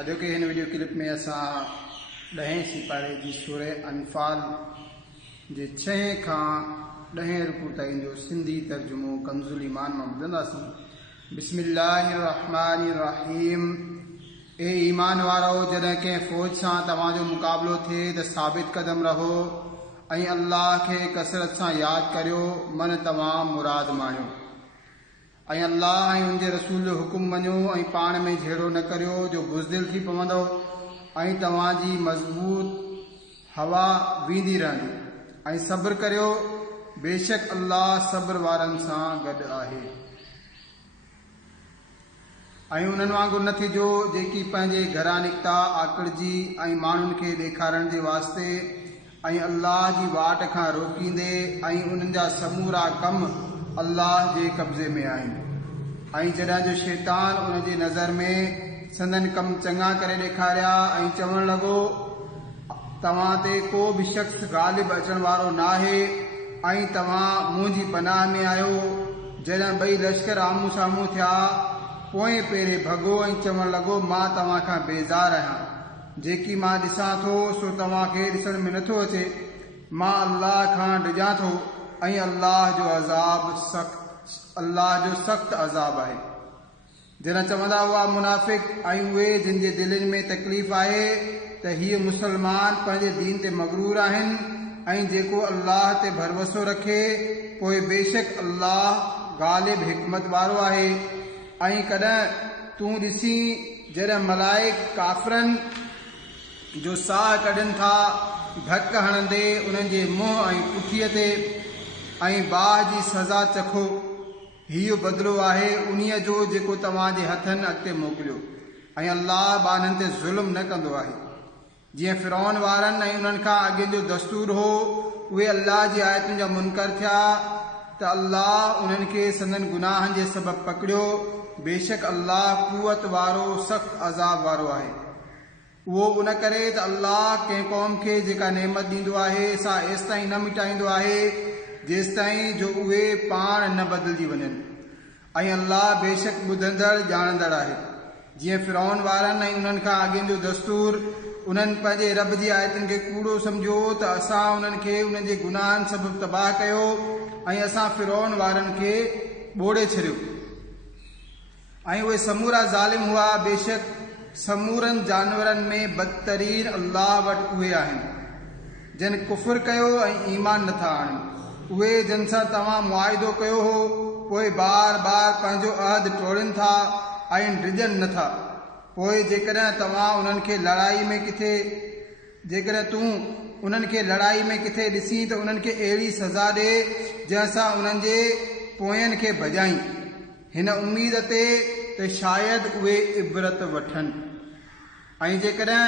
अॼु के हिन वीडियो क्लिप में असां 10 सिपारे जी सूरह अनफाल जे 6 खां 10 रुकू ताईं जो सिंधी तर्जुमो कंजुल ईमान मां ॿुधंदासीं। बिस्मिल्लाहिर्रहमानिर्रहीम। ए ईमान वारो, जॾहिं कंहिं फ़ौज सां तव्हांजो मुक़ाबिलो थिए त साबित कदम रहो ऐं अल्लाह खे कसरत सां यादि करियो, मन तव्हां मुराद माणियो ऐं अल्लाह ऐं उनजे रसूल जो हुकुम मञो ऐं पाण में झेड़ो न करियो जो बुज़दिल थी पवंदो ऐं तव्हांजी मज़बूत हवा वेंदी रहंदी ऐं सब्र करियो, बेशक अल्लाह सब्र वारनि सां गॾु आहे। ऐं उन्हनि वांगुरु न थिजो जेकी पंहिंजे घरां निकिता आकड़जी ऐं माण्हुनि खे ॾेखारण जे वास्ते ऐं अल्लाह जी वाट खां रोकींदे ऐं उन्हनि जा समूरा कम अल्लाह जे कब्ज़े में आहिनि। ऐं जॾहिं जो शैतान उन जी नज़र में संदन कम चङा करे ॾेखारिया ऐं चवणु लॻो तव्हां ते को बि शख़्स ग़ालिब अचण वारो न आहे ऐं तव्हां मुंहिंजी पनाह में आहियो। जॾहिं ॿई लश्कर आम्हूं साम्हूं थिया पोइ पहिरें भॻो ऐं चवणु लॻो मां तव्हां खां बेज़ार आहियां, जेकी मां ॾिसां थो सो तव्हांखे ॾिसण में नथो अचे। मां अल्लाह खां डिॼां थो ऐं अल्लाह जो सख़्त अज़ाब आहे। जॾहिं चवंदा हुआ मुनाफ़िक़ ऐं उहे जिन जे दिलनि में तकलीफ़ आहे त हीअ मुसलमान पंहिंजे दीन ते मग़रूर आहिनि ऐं जेको अल्लाह ते भरोसो रखे पोइ बेशक अल्लाह ग़ालिब हिकमत वारो आहे। ऐं कॾहिं तूं ॾिसी जॾहिं मलाइक काफ़िरनि जो साह कढनि था धक हणंदे उन्हनि जे मुंहुं ऐं पुठीअ ते ऐं बाह जी सज़ा चखो, हीउ बदिलो आहे उन्हीअ जो जेको तव्हांजे हथनि अॻिते मोकिलियो ऐं अल्लाह ॿारनि ते ज़ुल्म न कंदो आहे। जीअं फ़िरौन वारनि ऐं उन्हनि खां अॻे जो दस्तूर हो, उहे अल्लाह जी आयतुनि जा मुनकर थिया त अल्लाह उन्हनि खे संदन गुनाहनि जे सबबु पकड़ियो। बेशक अल्लाह कुवत वारो सख़्त अज़ाब वारो आहे। उहो उन करे त अल्लाह कंहिं क़ौम खे जेका नेमत ॾींदो आहे सा एसिताईं न मिटाईंदो आहे जेसिताईं जो उहे पाण न बदिलजी वञनि ऐं अल्लाह बेशक ॿुधंदड़ ॼाणंदड़ आहे। जीअं फ़िरौन वारनि ऐं उन्हनि खां अॻे जो दस्तूर, उन्हनि पंहिंजे रब जी आयतुनि खे कूड़ो सम्झो त असां उन्हनि खे उन्हनि जे गुनाहनि सबबु तबाह कयो ऐं असां फ़िरौन वारनि खे ॿोड़े छॾियो ऐं उहे समूरा ज़ालिम हुआ। बेशक समूरनि जानवरनि में बदतरीन अल्लाह वटि उहे आहिनि जिन कुफ़ुर कयो ऐं ईमान नथा आणनि। उहे जिन सां तव्हां मुआइदो कयो हो पोइ बार बार पंहिंजो अहद टोड़नि था ऐं डिॼनि नथा। पोइ जेकॾहिं तव्हां उन्हनि खे लड़ाई में किथे ॾिसी त उन्हनि खे अहिड़ी सज़ा ॾे जंहिंसां उन्हनि जे पोयनि खे भॼाई, हिन उम्मीद ते त शायदि उहे इबरत वठनि। ऐं जेकॾहिं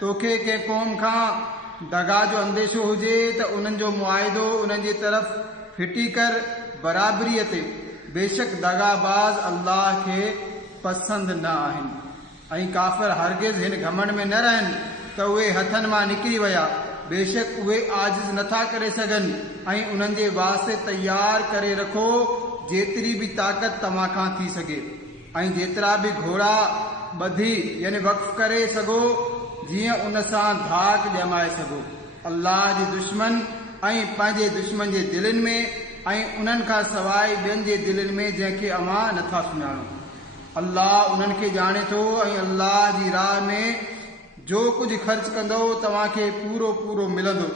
तोखे कंहिं क़ौम खां दगा जो अंदेशो हुजे त उन्हनि जो मुआइदो उन्हनि जी तरफ़ फिटी कर बराबरीअ ते। बेशक दगाबाज़ अल्लाह खे पसंदि न आहिनि ऐं काफ़िर हरगिज़ हिन घमंड में न रहनि त उहे हथनि मां निकिरी विया। बेशक उहे आजिज़ नथा करे सघनि ऐं उन्हनि जे वास्ते तयार करे रखो जेतिरी बि ताक़त तव्हां खां थी सघे ऐं जेतिरा बि घोड़ा ॿधी यानी वक़्फ़ करे सघो जीअं उन सां धाक ॼमाए सघो। अल्लाह जे दुश्मन ऐं पंहिंजे दुश्मन जे दिलनि में ऐं उन्हनि खां सवाइ ॿियनि जे दिलनि में जंहिंखे अव्हां नथा सुञाणो। अल्लाह उन्हनि खे ॼाणे थो ऐं अल्लाह जी राह में जो कुझु ख़र्च कंदो तव्हांखे पूरो पूरो मिलंदो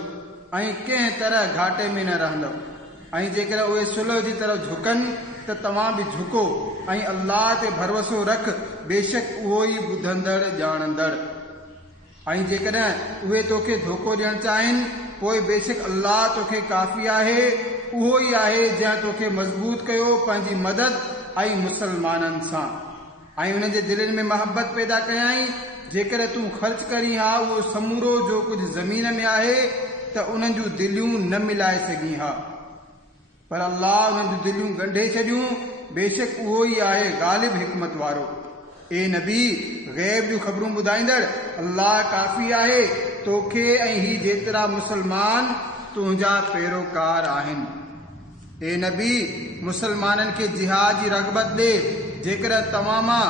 ऐं कंहिं तरह घाटे में न रहंदो। ऐं जेकर उहे सुलह जी तरफ़ झुकनि त तव्हां बि झुको ऐं अल्लाह ते भरोसो रख, बेशक उहो ई ॿुधंदड़ ॼाणंदड़। ऐं जेकॾहिं उहे तोखे धोखो ॾियणु चाहिनि पोइ बेशक अल्लाह तोखे काफ़ी आहे। उहो ई आहे जंहिं तोखे मज़बूत कयो पंहिंजी मदद ऐं मुसलमाननि सां ऐं उन्हनि जे दिलनि में मोहबत पैदा कयई। जेकर तूं ख़र्च करी हा उहो समूरो जो कुझु ज़मीन में आहे त उन्हनि जूं दिलियूं न मिलाए सघी हा, पर अल्लाह उन्हनि जूं दिलियूं ॻंढे छॾियूं। बेशक उहो ई आहे ग़ालिब हिकमत वारो। ए नबी, ग़ैब जूं ख़बरूं ॿुधाईंदड़ अल्लाह काफ़ी आहे तोखे ऐं ही जेतिरा मुसलमान तुंहिंजा पैरोकार आहिनि। ए नबी, मुसलमाननि खे जिहाद जी रग़बत ॾे। जेकर तव्हां मां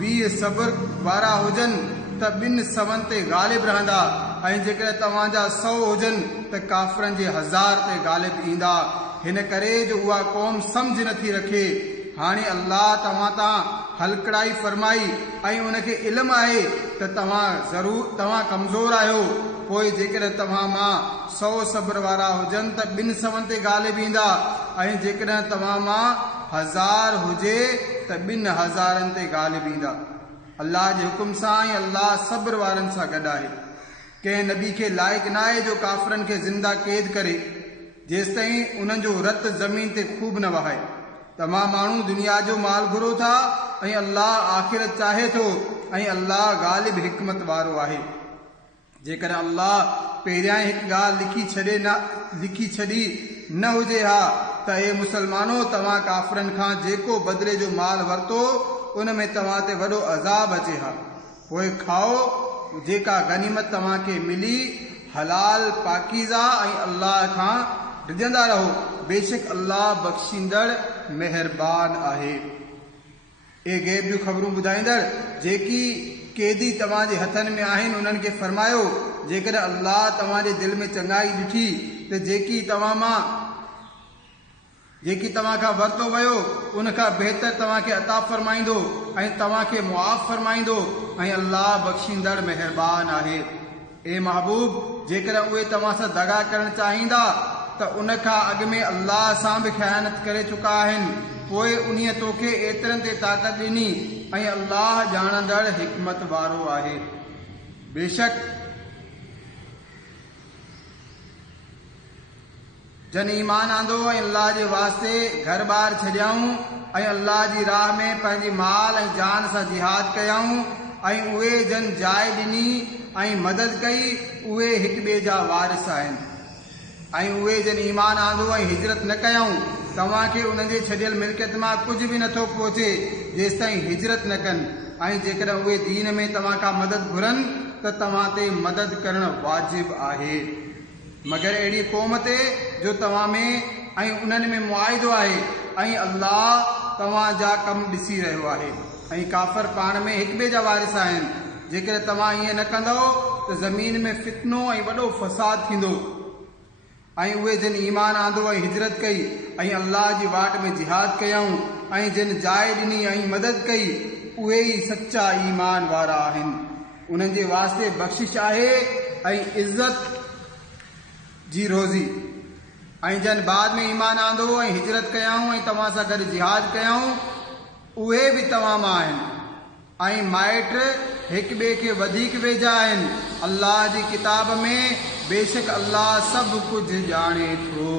20 सब्र वारा हुजनि त 2 सवनि ते ग़ालिब रहंदा ऐं जेकर तव्हांजा 100 हुजनि त काफ़रनि जे 1000 ते ग़ालिब ईंदा। हिन करे जो उहा क़ौम सम्झ नथी रखे। हाणे अल्लाह तव्हां तां हलकड़ाई फरमाई ऐं उनखे इल्मु आहे त तव्हां कमज़ोर आहियो। पोइ जेकर तव्हां मां 100 सब्र वारा हुजनि त 2 सवनि ते ग़ालिब ईंदा ऐं जेकॾहिं तव्हां मां 1000 हुजे त 2000 ते ग़ालिब ईंदा। अल्लाह जे हुकुम सां ऐं अल्लाह सब्र वारनि सां गॾु आहे। कंहिं नबी खे लाइक़ न आहे जो काफ़रनि खे ज़िंदा कैद करे जेसिताईं उन्हनि जो रत ज़मीन ते खूब न वहाए। तमामु माण्हू दुनिया जो माल घुरो था ऐं अल्लाह आख़िरत चाहे थो ऐं अल्लाह ग़ालिब हिकमत वारो आहे। जेकर अल्लाह पहिरियां हिकु ॻाल्हि लिखी छॾी न हुजे हा त हे मुसलमानो तव्हां काफ़रनि खां जेको बदिले जो माल वरितो उन में तव्हां ते वॾो अज़ाब अचे हा। पोइ खाओ जेका गनीमत तव्हांखे मिली हलाल पाकीज़ा ऐं अल्लाह खां डिॼंदा रहो। बेशक अल्लाह बख़्शींदड़ मेहरबान आहे। ए गैब जूं ख़बरूं ॿुधाईंदड़ जेकी कैदी तव्हांजे हथनि में आहिनि उन्हनि खे फरमायो जेकॾहिं अल्लाह तव्हांजे दिलि में चङाई ॾिठी त जेकी तव्हां खां वरितो वियो उन खां बहितर तव्हांखे अता फरमाईंदो ऐं तव्हांखे मुआफ़ फरमाईंदो ऐं अल्लाह बख़्शींदड़ मेहरबान आहे। ए महबूब जेकर उहे तव्हां सां दगा करणु चाहींदा त उन खां अॻु में अल्लाह सां बि ख़यानत करे चुका आहिनि। पोइ उन्हीअ तोखे एतिरनि ते ताक़त ॾिनी ऐं अल्लाह ॼाणंदड़ हिकमत वारो आहे। बेशक जन ईमान आंदो ऐं अल्लाह जे वास्ते घर बार छॾियाऊं ऐं अल्लाह जी राह में पंहिंजी माल ऐं जान सां जिहाद कयाऊं ऐं उहे जन जाइ ॾिनी ऐं मदद कई उहे हिक ॿिए जा वारिस आहिनि। ऐं उहे जन ईमान आंदो ऐं हिजरत न कयाऊं तव्हांखे उन्हनि जे छॾियल मिल्कियत मां कुझु बि नथो पहुचे जेसिताईं हिजरत न कनि ऐं जेकॾहिं उहे दीन में तव्हां खां मदद घुरनि त तव्हां ते मदद करणु वाजिब आहे मगर अहिड़ी क़ौम ते जो तव्हां में ऐं उन्हनि में मुआहिदो आहे ऐं अल्लाह तव्हांजा कम ॾिसी रहियो आहे ऐं काफ़र पाण में हिक ॿिए जा वारिस आहिनि। जेकर तव्हां ईअं न कंदव त ज़मीन में फितनो ऐं वॾो फ़साद थींदो। ऐं उहे जिन ईमान आंदो ऐं हिजरत कई ऐं अल्लाह जी वाट में जिहाद कयऊं ऐं जिन जाइ ॾिनी ऐं मदद कई उहे ई सचा ईमान वारा आहिनि। उन्हनि जे वास्ते बख़्शिश आहे ऐं इज़त जी रोज़ी। ऐं जन बाद में ईमान आंदो ऐं हिजरत कयऊं ऐं तव्हां सां गॾु जिहाद कयऊं उहे बि तव्हां मां आहिनि ऐं माइट हिक ॿिए खे वधीक वेझा आहिनि। अल्लाह जी किताब में बेशक अल्लाह सभु कुझु ॼाणे थो।